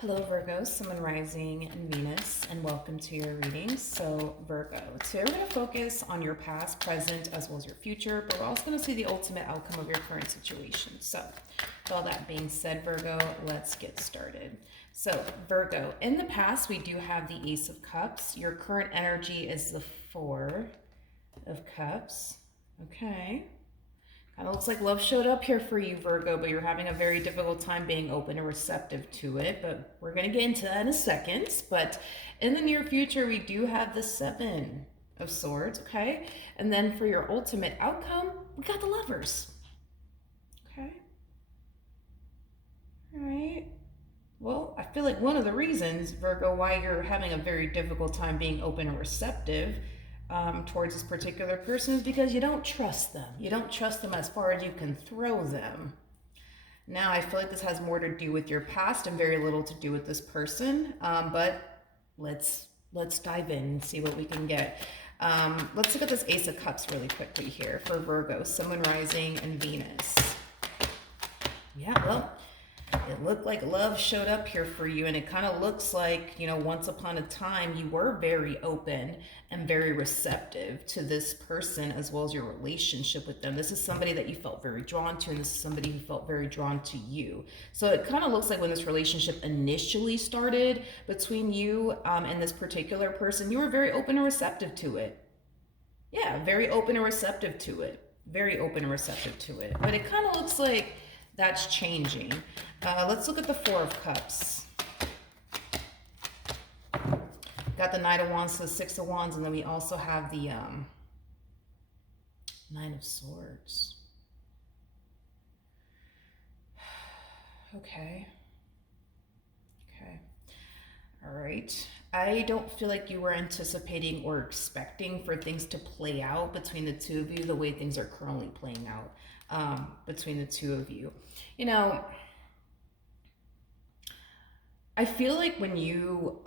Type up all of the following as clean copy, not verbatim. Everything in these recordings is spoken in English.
Hello, Virgo, Sun, Rising, and Venus, and welcome to your readings. So, Virgo, today we're going to focus on your past, present, as well as your future, but we're also going to see the ultimate outcome of your current situation. So, with all that being said, Virgo, let's get started. So, Virgo, in the past, we do have the Ace of Cups. Your current energy is the Four of Cups. Okay. Kind of looks like love showed up here for you, Virgo, but you're having a very difficult time being open and receptive to it. But we're going to get into that in a second. But in the near future, we do have the Seven of Swords, okay? And then for your ultimate outcome, we got the Lovers. Okay. All right. Well, I feel like one of the reasons, Virgo, why you're having a very difficult time being open and receptive towards this particular person is because you don't trust them. You don't trust them as far as you can throw them. Now, I feel like this has more to do with your past and very little to do with this person. But let's dive in and see what we can get. Let's look at this Ace of Cups really quickly here for Virgo, Sun, Rising, and Venus. Yeah, well, it looked like love showed up here for you, and it kind of looks like, once upon a time you were very open and very receptive to this person as well as your relationship with them. This is somebody that you felt very drawn to, and this is somebody who felt very drawn to you. So it kind of looks like when this relationship initially started between you and this particular person, you were very open and receptive to it. Yeah, very open and receptive to it. Very open and receptive to it. But it kind of looks like that's changing. Let's look at the Four of Cups. Got the Knight of Wands, so the Six of Wands, and then we also have the Nine of Swords. Okay. All right. I don't feel like you were anticipating or expecting for things to play out between the two of you the way things are currently playing out between the two of you. I feel like when you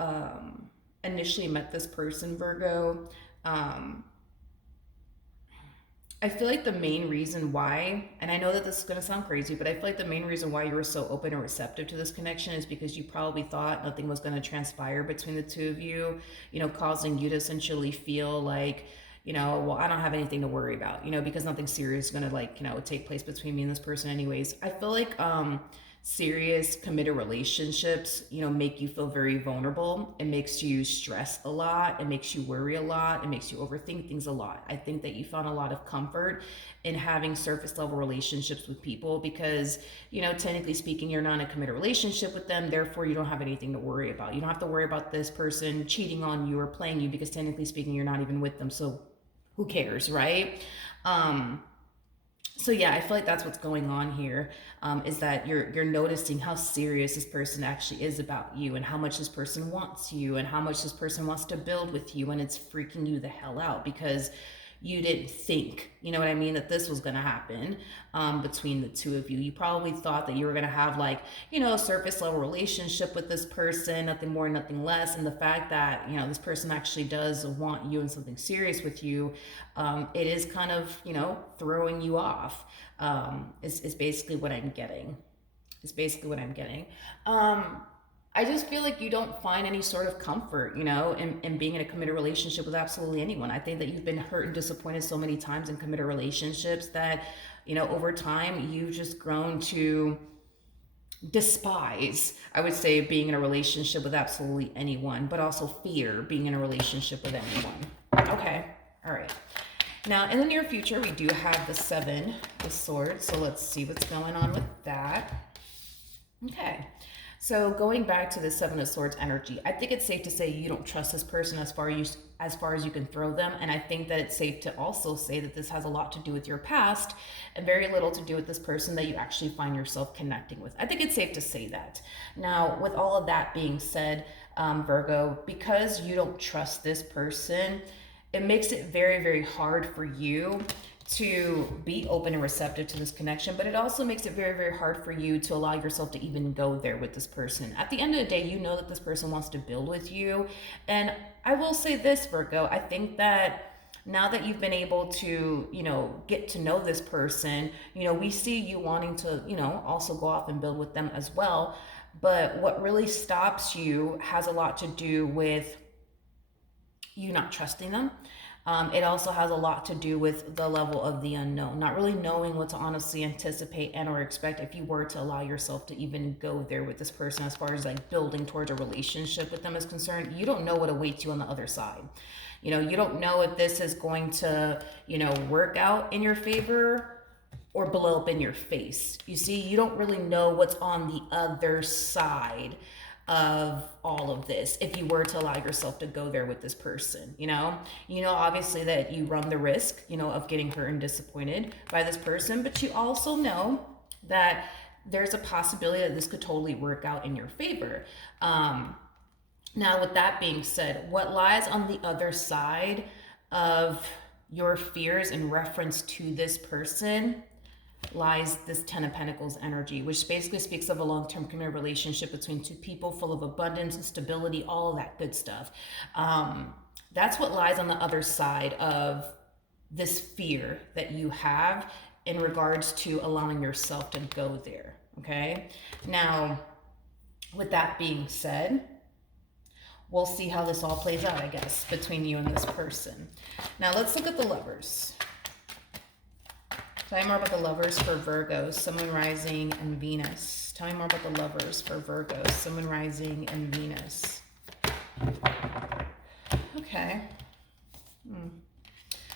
initially met this person, Virgo, I feel like the main reason why, and I know that this is going to sound crazy, but I feel like the main reason why you were so open and receptive to this connection is because you probably thought nothing was going to transpire between the two of you, causing you to essentially feel like, well, I don't have anything to worry about, because nothing serious is going to take place between me and this person anyways. I feel like serious committed relationships make you feel very vulnerable. It makes you stress a lot, it makes you worry a lot, it makes you overthink things a lot. I think that you found a lot of comfort in having surface level relationships with people because technically speaking, you're not in a committed relationship with them, therefore you don't have anything to worry about. You don't have to worry about this person cheating on you or playing you because technically speaking, you're not even with them, so who cares, right? So yeah, I feel like that's what's going on here, is that you're noticing how serious this person actually is about you and how much this person wants you and how much this person wants to build with you, and it's freaking you the hell out because you didn't think, that this was going to happen between the two of you. You probably thought that you were going to have a surface level relationship with this person, nothing more, nothing less. And the fact that, this person actually does want you and something serious with you, it is kind of, throwing you off, is basically what I'm getting. I just feel like you don't find any sort of comfort, in being in a committed relationship with absolutely anyone. I think that you've been hurt and disappointed so many times in committed relationships that, over time you've just grown to despise, I would say, being in a relationship with absolutely anyone, but also fear being in a relationship with anyone. Okay, all right. Now, in the near future, we do have the Seven of Swords, so let's see what's going on with that. Okay. So going back to the Seven of Swords energy, I think it's safe to say you don't trust this person as far as you can throw them. And I think that it's safe to also say that this has a lot to do with your past and very little to do with this person that you actually find yourself connecting with. I think it's safe to say that. Now, with all of that being said, Virgo, because you don't trust this person, it makes it very, very hard for you to be open and receptive to this connection, but it also makes it very, very hard for you to allow yourself to even go there with this person. At the end of the day, you know that this person wants to build with you. And I will say this, Virgo, I think that now that you've been able to, get to know this person, we see you wanting to, also go off and build with them as well. But what really stops you has a lot to do with you not trusting them. It also has a lot to do with the level of the unknown, not really knowing what to honestly anticipate and or expect if you were to allow yourself to even go there with this person as far as like building towards a relationship with them is concerned. You don't know what awaits you on the other side. You don't know if this is going to, work out in your favor or blow up in your face. You see, you don't really know what's on the other side of all of this if you were to allow yourself to go there with this person. Obviously that you run the risk of getting hurt and disappointed by this person, but you also know that there's a possibility that this could totally work out in your favor. Now, with that being said, what lies on the other side of your fears in reference to this person lies this Ten of Pentacles energy, which basically speaks of a long-term committed relationship between two people full of abundance and stability, all of that good stuff. That's what lies on the other side of this fear that you have in regards to allowing yourself to go there, okay? Now, with that being said, we'll see how this all plays out, I guess, between you and this person. Now, let's look at the Lovers. Tell me more about the Lovers for Virgo, Sun, Moon, Rising, and Venus. Tell me more about the Lovers for Virgo, Sun, Moon, Rising, and Venus. Okay.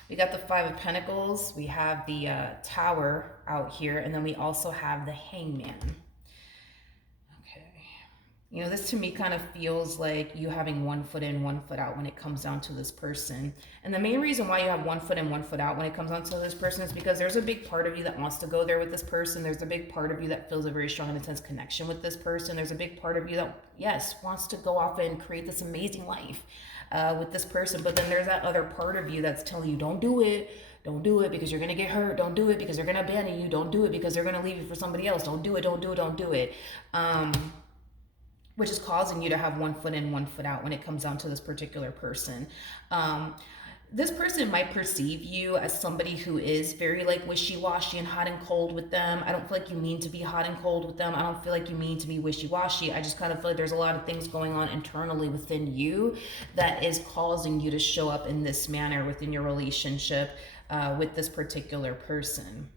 We got the Five of Pentacles. We have the Tower out here. And then we also have the Hangman. This to me kind of feels like you having one foot in, one foot out when it comes down to this person. And the main reason why you have one foot in, one foot out when it comes down to this person is because there's a big part of you that wants to go there with this person. There's a big part of you that feels a very strong and intense connection with this person. There's a big part of you that, yes, wants to go off and create this amazing life with this person. But then there's that other part of you that's telling you, don't do it. Don't do it because you're going to get hurt. Don't do it because they're going to abandon you. Don't do it because they're going to leave you for somebody else. Don't do it. Don't do it. Don't do it. Which is causing you to have one foot in, one foot out when it comes down to this particular person. This person might perceive you as somebody who is very like wishy-washy and hot and cold with them. I don't feel like you mean to be hot and cold with them. I don't feel like you mean to be wishy-washy. I just kind of feel like there's a lot of things going on internally within you that is causing you to show up in this manner within your relationship with this particular person.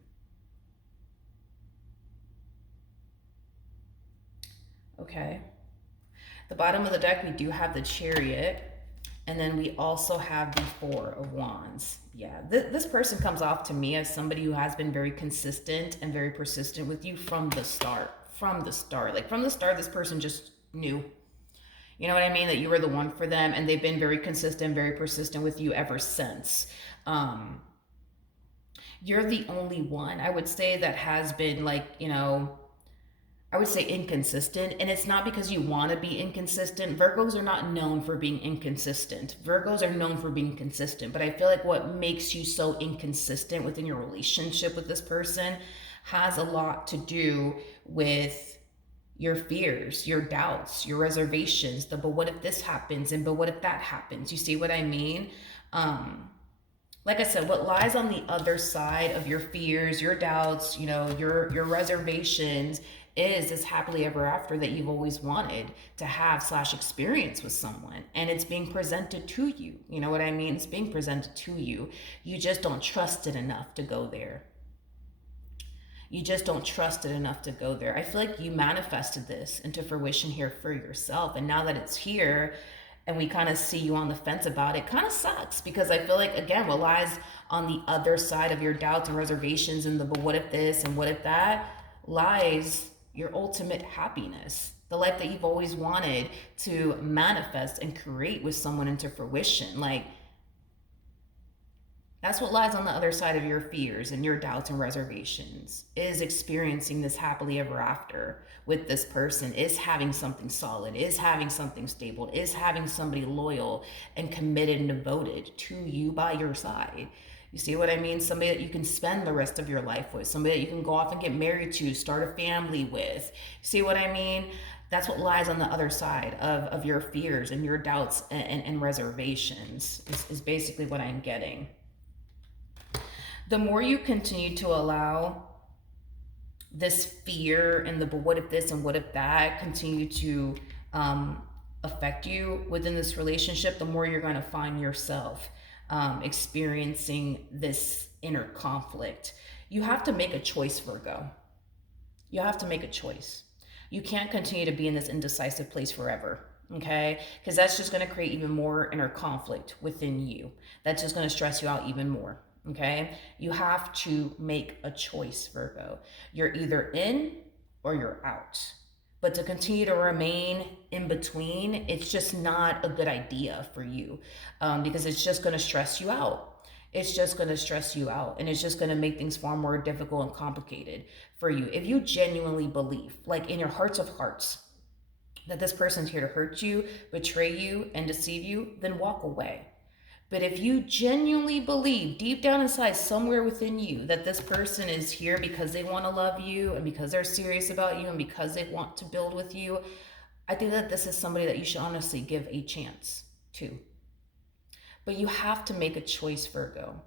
Okay. The bottom of the deck, we do have the Chariot, and then we also have the Four of Wands. Yeah, this person comes off to me as somebody who has been very consistent and very persistent with you from the start. Like from the start, this person just knew. You know what I mean? That you were the one for them, and they've been very consistent, very persistent with you ever since. You're the only one, I would say, that has been like, I would say inconsistent, and it's not because you want to be inconsistent. Virgos are not known for being inconsistent. Virgos are known for being consistent, but I feel like what makes you so inconsistent within your relationship with this person has a lot to do with your fears, your doubts, your reservations, but what if this happens, and but what if that happens? You see what I mean? Like I said, what lies on the other side of your fears, your doubts, your reservations is this happily ever after that you've always wanted to have / experience with someone, and it's being presented to you. You know what I mean? It's being presented to you. You just don't trust it enough to go there. You just don't trust it enough to go there. I feel like you manifested this into fruition here for yourself, and now that it's here and we kind of see you on the fence about it, kind of sucks, because I feel like, again, what lies on the other side of your doubts and reservations and the but what if this and what if that lies your ultimate happiness, the life that you've always wanted to manifest and create with someone into fruition. Like, that's what lies on the other side of your fears and your doubts and reservations, is experiencing this happily ever after with this person, is having something solid, is having something stable, is having somebody loyal and committed and devoted to you by your side. You see what I mean? Somebody that you can spend the rest of your life with, somebody that you can go off and get married to, start a family with. See what I mean? That's what lies on the other side of your fears and your doubts and reservations is basically what I'm getting. The more you continue to allow this fear and the but what if this and what if that continue to affect you within this relationship, the more you're going to find yourself experiencing this inner conflict. You have to make a choice, Virgo. You have to make a choice. You can't continue to be in this indecisive place forever, okay? Because that's just going to create even more inner conflict within you. That's just going to stress you out even more, okay? You have to make a choice, Virgo. You're either in or you're out. But to continue to remain in between, it's just not a good idea for you, because it's just going to stress you out. It's just going to stress you out, and it's just going to make things far more difficult and complicated for you. If you genuinely believe, like in your hearts of hearts, that this person's here to hurt you, betray you, and deceive you, then walk away. But if you genuinely believe deep down inside, somewhere within you, that this person is here because they want to love you and because they're serious about you and because they want to build with you, I think that this is somebody that you should honestly give a chance to. But you have to make a choice, Virgo.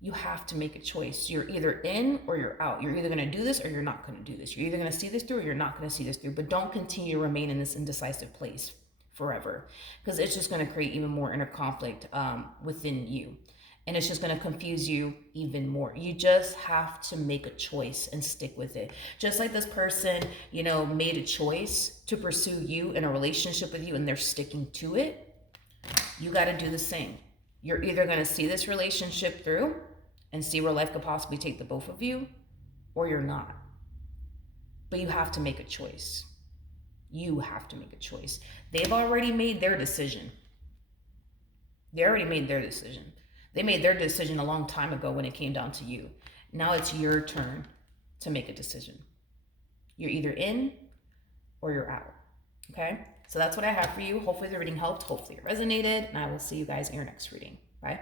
You have to make a choice. You're either in or you're out. You're either going to do this or you're not going to do this. You're either going to see this through or you're not going to see this through. But don't continue to remain in this indecisive place forever, because it's just going to create even more inner conflict within you. And it's just going to confuse you even more. You just have to make a choice and stick with it. Just like this person, made a choice to pursue you in a relationship with you and they're sticking to it. You got to do the same. You're either going to see this relationship through and see where life could possibly take the both of you, or you're not. But you have to make a choice. You have to make a choice. They've already made their decision. They already made their decision. They made their decision a long time ago when it came down to you. Now it's your turn to make a decision. You're either in or you're out. Okay? So that's what I have for you. Hopefully the reading helped. Hopefully it resonated. And I will see you guys in your next reading. Bye.